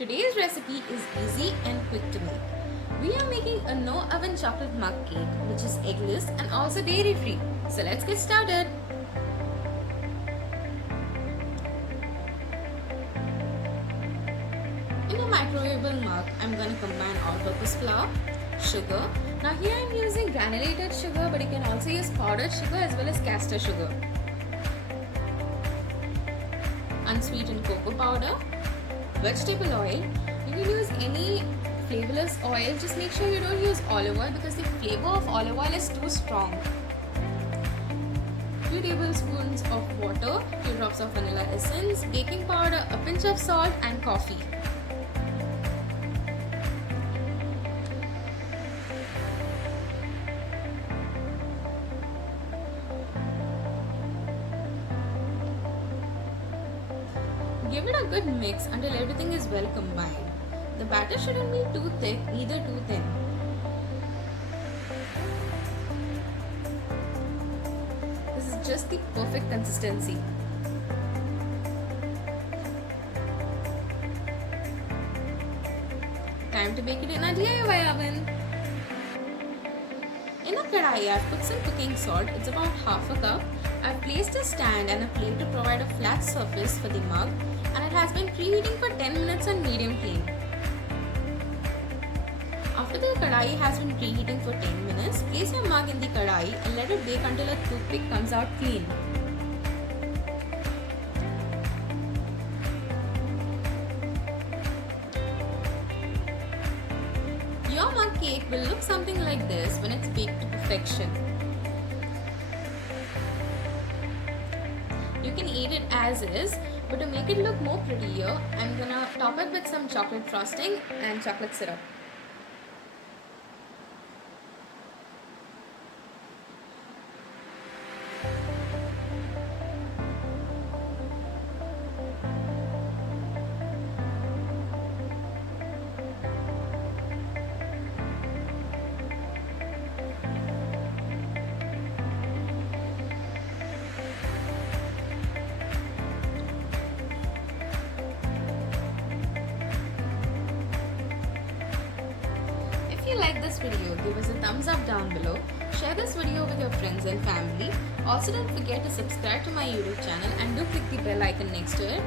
Today's recipe is easy and quick to make. We are making a no oven chocolate mug cake which is eggless and also dairy free. So let's get started. In a microwavable mug, I'm going to combine all-purpose flour, sugar. Now here I'm using granulated sugar, but you can also use powdered sugar as well as castor sugar. Unsweetened cocoa powder, vegetable oil. You can use any flavorless oil, just make sure you don't use olive oil because the flavor of olive oil is too strong. 2 tablespoons of water, 2 drops of vanilla essence, baking powder, a pinch of salt and coffee. Give it a good mix until everything is well combined. The batter shouldn't be too thick, neither too thin. This is just the perfect consistency. Time to bake it in a DIY oven. In a kadai, I've put some cooking salt, it's about half a cup. I've placed a stand and a plate to provide a flat surface for the mug, and it has been preheating for 10 minutes on medium flame. After the kadai has been preheating for 10 minutes, place your mug in the kadai and let it bake until a toothpick comes out clean. Your mug cake will look something like this when it's baked to perfection. You can eat it as is, but to make it look more prettier, I'm gonna top it with some chocolate frosting and chocolate syrup. If you like this video, give us a thumbs up down below. Share this video with your friends and family. Also don't forget to subscribe to my YouTube channel and do click the bell icon next to it